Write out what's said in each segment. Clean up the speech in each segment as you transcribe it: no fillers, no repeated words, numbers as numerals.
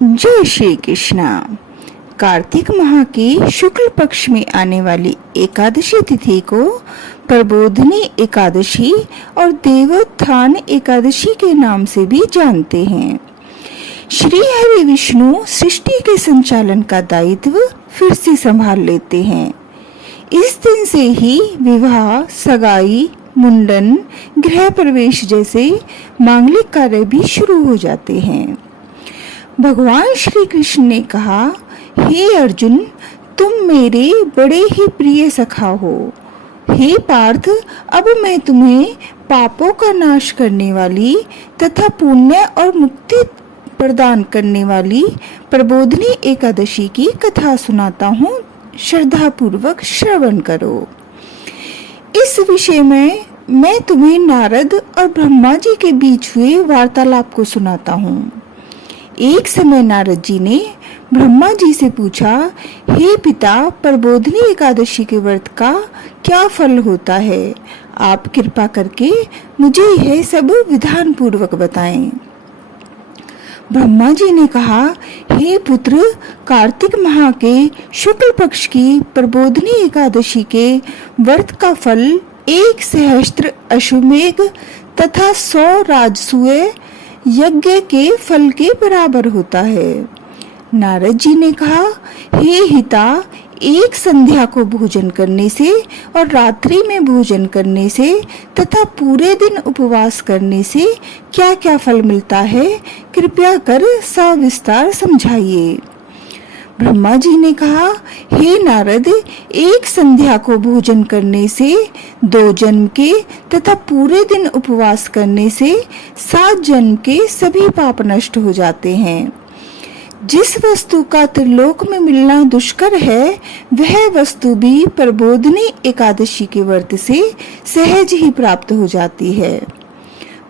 जय श्री कृष्णा। कार्तिक माह के शुक्ल पक्ष में आने वाली एकादशी तिथि को प्रबोधिनी एकादशी और देवोत्थान एकादशी के नाम से भी जानते हैं। श्री हरि विष्णु सृष्टि के संचालन का दायित्व फिर से संभाल लेते हैं। इस दिन से ही विवाह, सगाई, मुंडन, गृह प्रवेश जैसे मांगलिक कार्य भी शुरू हो जाते हैं। भगवान श्री कृष्ण ने कहा, हे अर्जुन, तुम मेरे बड़े ही प्रिय सखा हो। हे पार्थ, अब मैं तुम्हें पापों का नाश करने वाली तथा पुण्य और मुक्ति प्रदान करने वाली प्रबोधिनी एकादशी की कथा सुनाता हूँ। श्रद्धा पूर्वक श्रवण करो। इस विषय में मैं तुम्हें नारद और ब्रह्मा जी के बीच हुए वार्तालाप को सुनाता हूँ। एक समय नारद जी ने ब्रह्मा जी से पूछा, हे पिता, प्रबोधिनी एकादशी के व्रत का क्या फल होता है? आप कृपा करके मुझे यह सब विधान पूर्वक बताएं। ब्रह्मा जी ने कहा, हे पुत्र, कार्तिक माह के शुक्ल पक्ष की प्रबोधिनी एकादशी के व्रत का फल 1 सहस्त्र अश्वमेघ तथा 100 राजसूय यज्ञ के फल के बराबर होता है। नारद जी ने कहा, हे हिता, एक संध्या को भोजन करने से और रात्रि में भोजन करने से तथा पूरे दिन उपवास करने से क्या क्या फल मिलता है, कृपया कर सविस्तार समझाइए। ब्रह्मा जी ने कहा, हे नारद, एक संध्या को भोजन करने से 2 जन्म के तथा पूरे दिन उपवास करने से 7 जन्म के सभी पाप नष्ट हो जाते हैं। जिस वस्तु का त्रिलोक में मिलना दुष्कर है, वह वस्तु भी प्रबोधिनी एकादशी के व्रत से सहज ही प्राप्त हो जाती है।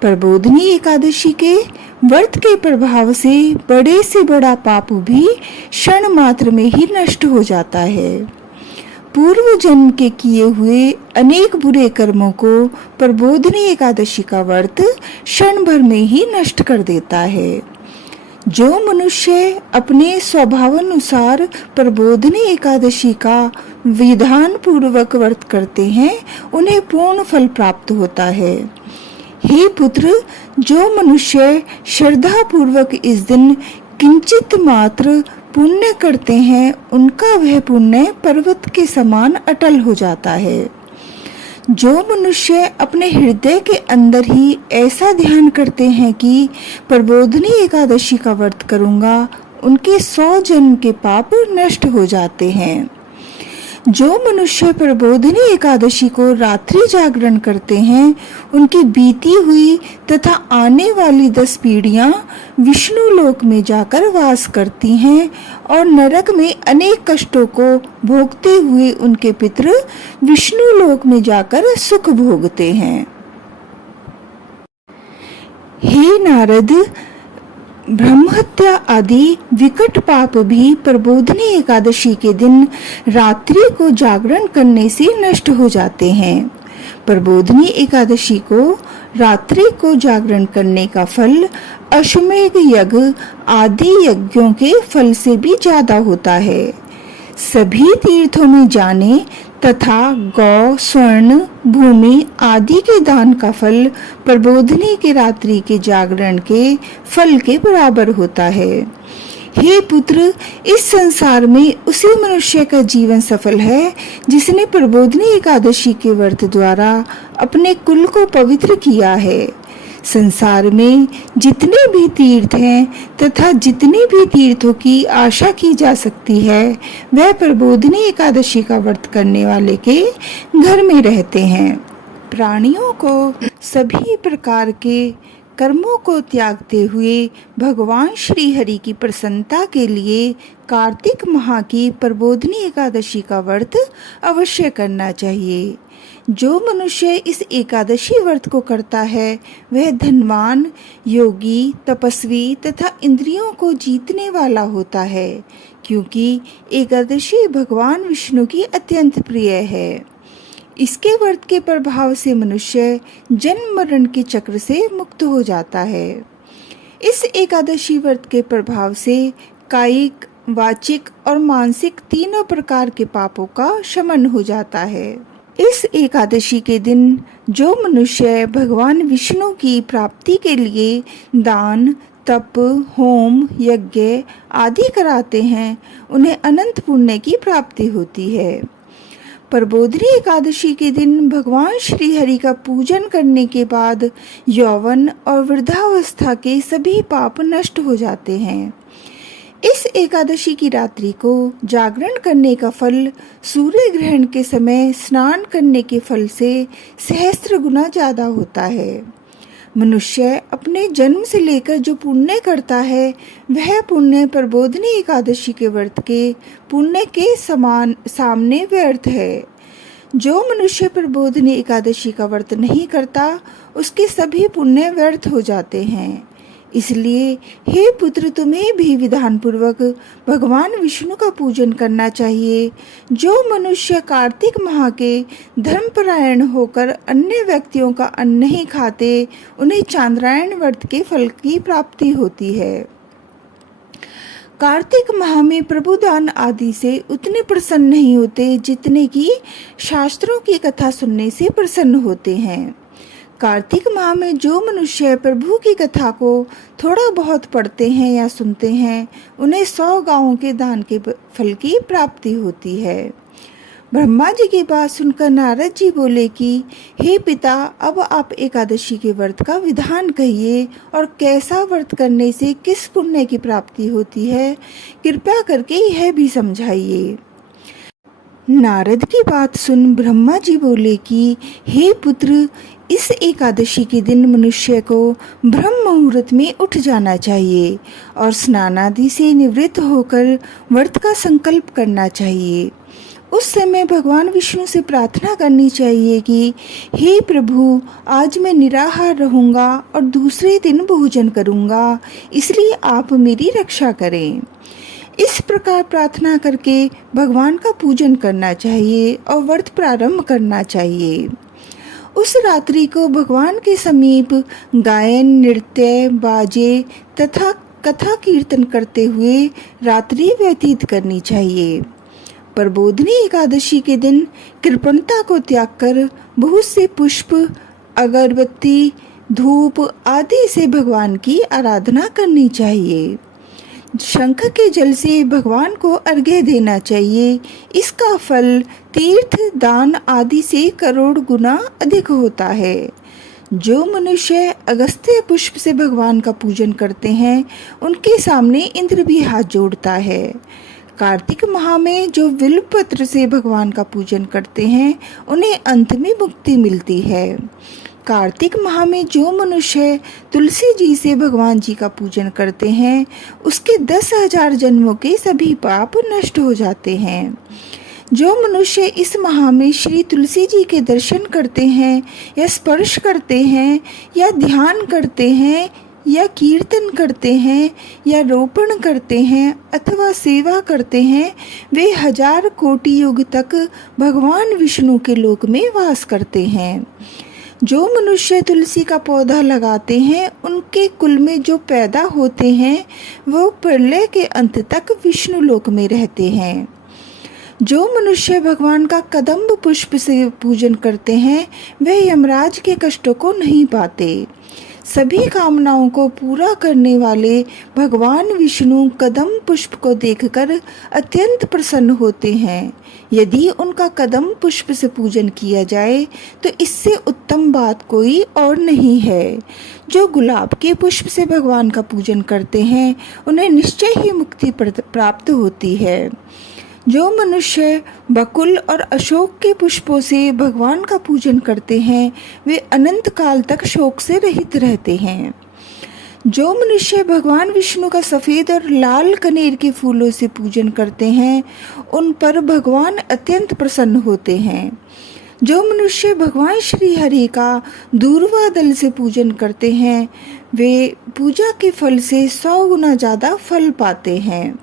प्रबोधिनी एकादशी के व्रत के प्रभाव से बड़े से बड़ा पाप भी क्षण मात्र में ही नष्ट हो जाता है। पूर्व जन्म के किए हुए अनेक बुरे कर्मों को प्रबोधिनी एकादशी का व्रत क्षण भर में ही नष्ट कर देता है। जो मनुष्य अपने स्वभावानुसार प्रबोधिनी एकादशी का विधान पूर्वक व्रत करते हैं, उन्हें पूर्ण फल प्राप्त होता है। हे पुत्र, जो मनुष्य श्रद्धा पूर्वक इस दिन किंचित मात्र पुण्य करते हैं, उनका वह पुण्य पर्वत के समान अटल हो जाता है। जो मनुष्य अपने हृदय के अंदर ही ऐसा ध्यान करते हैं कि प्रबोधिनी एकादशी का व्रत करूंगा, उनके 100 जन्म के पाप नष्ट हो जाते हैं। जो मनुष्य प्रबोधिनी एकादशी को रात्रि जागरण करते हैं, उनकी बीती हुई तथा आने वाली 10 पीढ़ियां विष्णु लोक में जाकर वास करती हैं और नरक में अनेक कष्टों को भोगते हुए उनके पितृ विष्णु लोक में जाकर सुख भोगते हैं। हे नारद, ब्रह्महत्या आदि विकट पाप भी प्रबोधिनी एकादशी के दिन रात्रि को जागरण करने से नष्ट हो जाते हैं। प्रबोधिनी एकादशी को रात्रि को जागरण करने का फल अश्वमेघ यज्ञ आदि यज्ञों के फल से भी ज्यादा होता है। सभी तीर्थों में जाने तथा गौ, स्वर्ण, भूमि आदि के दान का फल प्रबोधिनी के रात्रि के जागरण के फल के बराबर होता है। हे पुत्र, इस संसार में उसी मनुष्य का जीवन सफल है जिसने प्रबोधिनी एकादशी के व्रत द्वारा अपने कुल को पवित्र किया है। संसार में जितने भी तीर्थ हैं तथा जितनी भी तीर्थों की आशा की जा सकती है, वह प्रबोधिनी एकादशी का व्रत करने वाले के घर में रहते हैं। प्राणियों को सभी प्रकार के कर्मों को त्यागते हुए भगवान श्री हरि की प्रसन्नता के लिए कार्तिक माह की प्रबोधिनी एकादशी का व्रत अवश्य करना चाहिए। जो मनुष्य इस एकादशी व्रत को करता है, वह धनवान, योगी, तपस्वी तथा इंद्रियों को जीतने वाला होता है, क्योंकि एकादशी भगवान विष्णु की अत्यंत प्रिय है। इसके व्रत के प्रभाव से मनुष्य जन्म मरण के चक्र से मुक्त हो जाता है। इस एकादशी व्रत के प्रभाव से कायिक, वाचिक और मानसिक तीनों प्रकार के पापों का शमन हो जाता है। इस एकादशी के दिन जो मनुष्य भगवान विष्णु की प्राप्ति के लिए दान, तप, होम, यज्ञ आदि कराते हैं, उन्हें अनंत पुण्य की प्राप्ति होती है। प्रबोधिनी एकादशी के दिन भगवान श्री हरि का पूजन करने के बाद यौवन और वृद्धावस्था के सभी पाप नष्ट हो जाते हैं। इस एकादशी की रात्रि को जागरण करने का फल सूर्य ग्रहण के समय स्नान करने के फल से सहस्त्र गुना ज़्यादा होता है। मनुष्य अपने जन्म से लेकर जो पुण्य करता है, वह पुण्य प्रबोधिनी एकादशी के व्रत के पुण्य के समान सामने व्यर्थ है। जो मनुष्य प्रबोधिनी एकादशी का व्रत नहीं करता, उसके सभी पुण्य व्यर्थ हो जाते हैं। इसलिए हे पुत्र, तुम्हें भी विधान पूर्वक भगवान विष्णु का पूजन करना चाहिए। जो मनुष्य कार्तिक माह के धर्मपरायण होकर अन्य व्यक्तियों का अन्न नहीं खाते, उन्हें चांद्रायण व्रत के फल की प्राप्ति होती है। कार्तिक माह में प्रभुदान आदि से उतने प्रसन्न नहीं होते जितने कि शास्त्रों की कथा सुनने से प्रसन्न होते हैं। कार्तिक माह में जो मनुष्य प्रभु की कथा को थोड़ा बहुत पढ़ते हैं या सुनते हैं, उन्हें 100 गांवों के दान के फल की प्राप्ति होती है। ब्रह्मा जी की बात सुनकर नारद जी बोले कि हे पिता, अब आप एकादशी के व्रत का विधान कहिए और कैसा व्रत करने से किस पुण्य की प्राप्ति होती है, कृपया करके यह भी समझाइए। नारद की बात सुन ब्रह्मा जी बोले कि हे पुत्र, इस एकादशी के दिन मनुष्य को ब्रह्म मुहूर्त में उठ जाना चाहिए और स्नान आदि से निवृत्त होकर व्रत का संकल्प करना चाहिए। उस समय भगवान विष्णु से प्रार्थना करनी चाहिए कि हे प्रभु, आज मैं निराहार रहूँगा और दूसरे दिन भोजन करूँगा, इसलिए आप मेरी रक्षा करें। इस प्रकार प्रार्थना करके भगवान का पूजन करना चाहिए और व्रत प्रारंभ करना चाहिए। उस रात्रि को भगवान के समीप गायन, नृत्य, बाजे तथा कथा कीर्तन करते हुए रात्रि व्यतीत करनी चाहिए। प्रबोधिनी एकादशी के दिन कृपणता को त्याग कर बहुत से पुष्प, अगरबत्ती, धूप आदि से भगवान की आराधना करनी चाहिए। शंख के जल से भगवान को अर्घ्य देना चाहिए। इसका फल तीर्थ, दान आदि से करोड़ गुना अधिक होता है। जो मनुष्य अगस्त्य पुष्प से भगवान का पूजन करते हैं, उनके सामने इंद्र भी हाथ जोड़ता है। कार्तिक माह में जो बिल्व पत्र से भगवान का पूजन करते हैं, उन्हें अंत में मुक्ति मिलती है। कार्तिक माह में जो मनुष्य तुलसी जी से भगवान जी का पूजन करते हैं, उसके 10,000 जन्मों के सभी पाप नष्ट हो जाते हैं। जो मनुष्य इस माह में श्री तुलसी जी के दर्शन करते हैं या स्पर्श करते हैं या ध्यान करते हैं या कीर्तन करते हैं या रोपण करते हैं अथवा सेवा करते हैं, वे 1000 कोटि युग तक भगवान विष्णु के लोक में वास करते हैं। जो मनुष्य तुलसी का पौधा लगाते हैं, उनके कुल में जो पैदा होते हैं, वो प्रलय के अंत तक विष्णु लोक में रहते हैं। जो मनुष्य भगवान का कदम्ब पुष्प से पूजन करते हैं, वह यमराज के कष्टों को नहीं पाते। सभी कामनाओं को पूरा करने वाले भगवान विष्णु कदम्ब पुष्प को देखकर अत्यंत प्रसन्न होते हैं। यदि उनका कदम्ब पुष्प से पूजन किया जाए तो इससे उत्तम बात कोई और नहीं है। जो गुलाब के पुष्प से भगवान का पूजन करते हैं, उन्हें निश्चय ही मुक्ति प्राप्त होती है। जो मनुष्य बकुल और अशोक के पुष्पों से भगवान का पूजन करते हैं, वे अनंत काल तक शोक से रहित रहते हैं। जो मनुष्य भगवान विष्णु का सफ़ेद और लाल कनेर के फूलों से पूजन करते हैं, उन पर भगवान अत्यंत प्रसन्न होते हैं। जो मनुष्य भगवान श्री हरि का दूर्वा दल से पूजन करते हैं, वे पूजा के फल से 100 गुना ज़्यादा फल पाते हैं।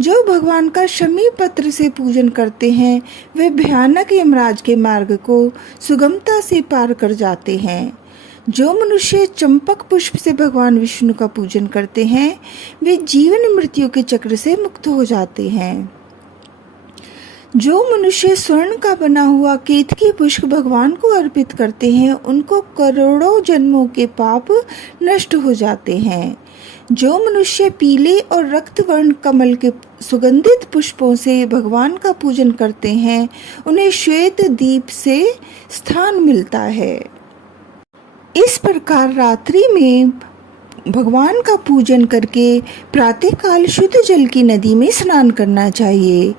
जो भगवान का शमी पत्र से पूजन करते हैं, वे भयानक यमराज के मार्ग को सुगमता से पार कर जाते हैं। जो मनुष्य चंपक पुष्प से भगवान विष्णु का पूजन करते हैं वे जीवन मृत्यु के चक्र से मुक्त हो जाते हैं। जो मनुष्य स्वर्ण का बना हुआ केतकी पुष्प भगवान को अर्पित करते हैं उनको करोड़ों जन्मों के पाप नष्ट हो जाते हैं। जो मनुष्य पीले और रक्त वर्ण कमल के सुगंधित पुष्पों से भगवान का पूजन करते हैं उन्हें श्वेत दीप से स्थान मिलता है। इस प्रकार रात्रि में भगवान का पूजन करके प्रातःकाल शुद्ध जल की नदी में स्नान करना चाहिए।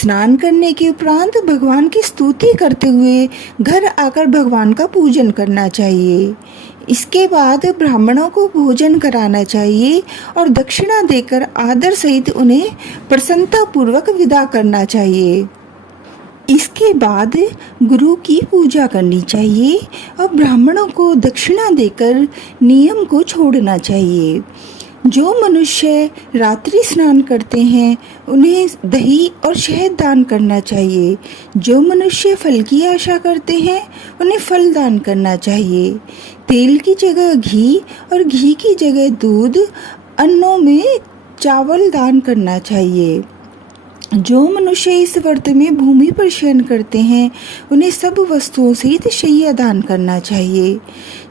स्नान करने के उपरांत भगवान की स्तुति करते हुए घर आकर भगवान का पूजन करना चाहिए। इसके बाद ब्राह्मणों को भोजन कराना चाहिए और दक्षिणा देकर आदर सहित उन्हें प्रसन्नतापूर्वक विदा करना चाहिए। इसके बाद गुरु की पूजा करनी चाहिए और ब्राह्मणों को दक्षिणा देकर नियम को छोड़ना चाहिए। जो मनुष्य रात्रि स्नान करते हैं उन्हें दही और शहद दान करना चाहिए। जो मनुष्य फल की आशा करते हैं उन्हें फल दान करना चाहिए। तेल की जगह घी और घी की जगह दूध, अन्नों में चावल दान करना चाहिए। जो मनुष्य इस व्रत में भूमि पर शयन करते हैं उन्हें सब वस्तुओं सहित शय्या दान करना चाहिए।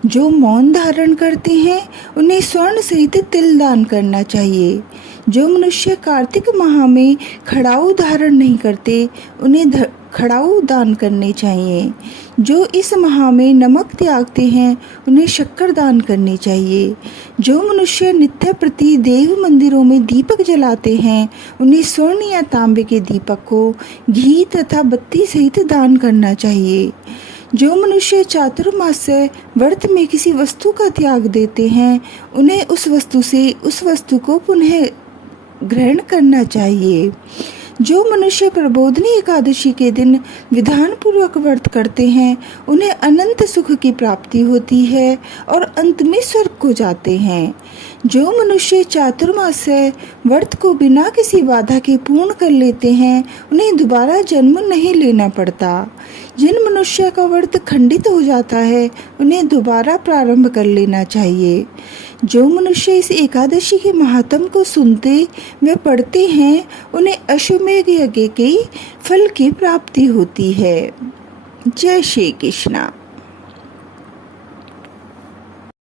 जो मौन धारण करते हैं उन्हें स्वर्ण सहित तिल दान करना चाहिए। जो मनुष्य कार्तिक माह में खड़ाऊ धारण नहीं करते उन्हें खड़ाऊ दान करने चाहिए। जो इस माह में नमक त्यागते हैं उन्हें शक्कर दान करनी चाहिए। जो मनुष्य नित्य प्रति देव मंदिरों में दीपक जलाते हैं उन्हें स्वर्ण या तांबे के दीपक को घी तथा बत्ती सहित दान करना चाहिए। जो मनुष्य चातुर्मास्य व्रत में किसी वस्तु का त्याग देते हैं उन्हें उस वस्तु को पुनः ग्रहण करना चाहिए। जो मनुष्य प्रबोधनी एकादशी के दिन विधान पूर्वक व्रत करते हैं उन्हें अनंत सुख की प्राप्ति होती है और अंत में स्वर्ग को जाते हैं। जो मनुष्य चातुर्मास्य व्रत को बिना किसी बाधा के पूर्ण कर लेते हैं उन्हें दोबारा जन्म नहीं लेना पड़ता। जिन मनुष्य का व्रत खंडित हो जाता है उन्हें दोबारा प्रारंभ कर लेना चाहिए। जो मनुष्य इस एकादशी के महात्म को सुनते व पढ़ते हैं उन्हें अश्वमेध यज्ञ के फल की प्राप्ति होती है। जय श्री कृष्णा।